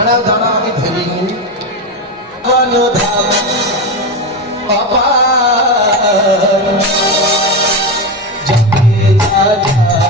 দাঁড়াও দাঁড়াও আমি ধরিনি অনুধাম অপার জপে যা যা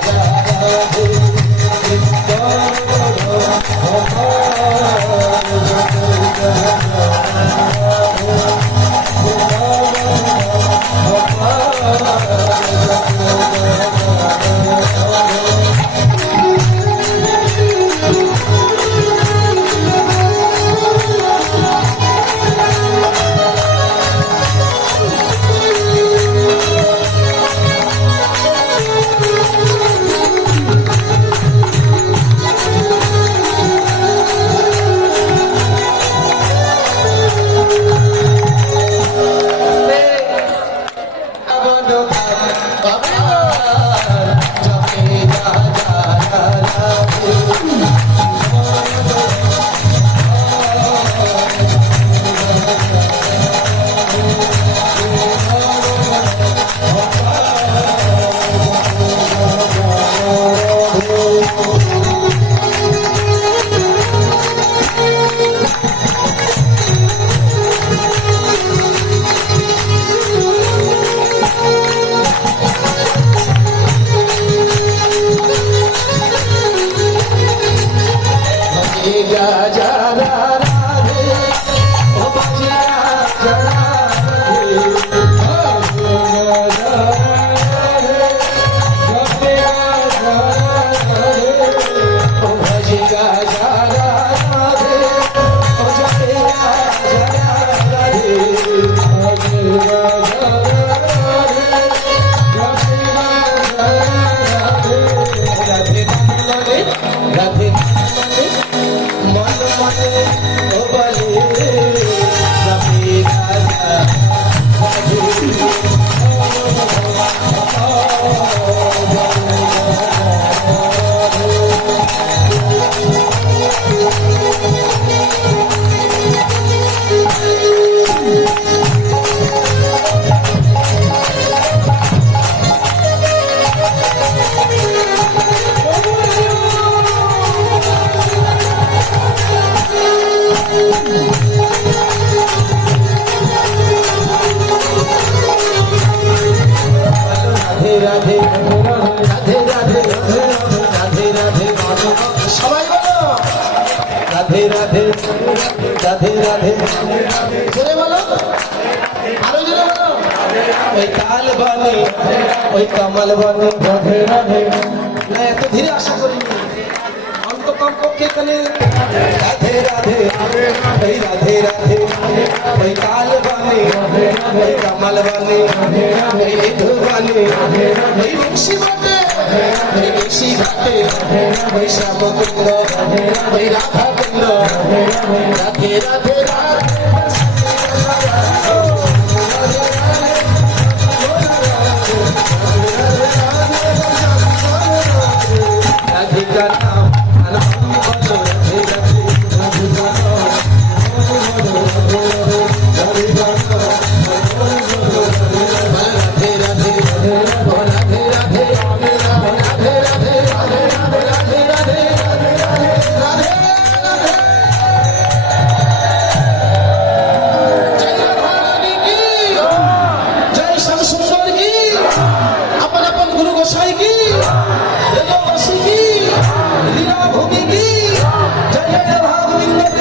রাধে রাধে রাধে রাধে রাধে জোরে বলো আরো জোরে বলো ওই তাল বানি ওই কামাল বানি রাধে রাধে না এত ধীরে আশা করি অন্ত কম পক্ষে এখানে রাধে রাধে ওই রাধে রাধে ওই তাল বানি ওই কামাল বানি ওই নিধু বানি ওই বংশী বাটে ওই বংশী ঘাটে ওই শ্যামকুন্দ ওই রাধা কুন্দ রাধে রাধে রাধিকা নাম लीला भूमि की जय राधा गोविंद।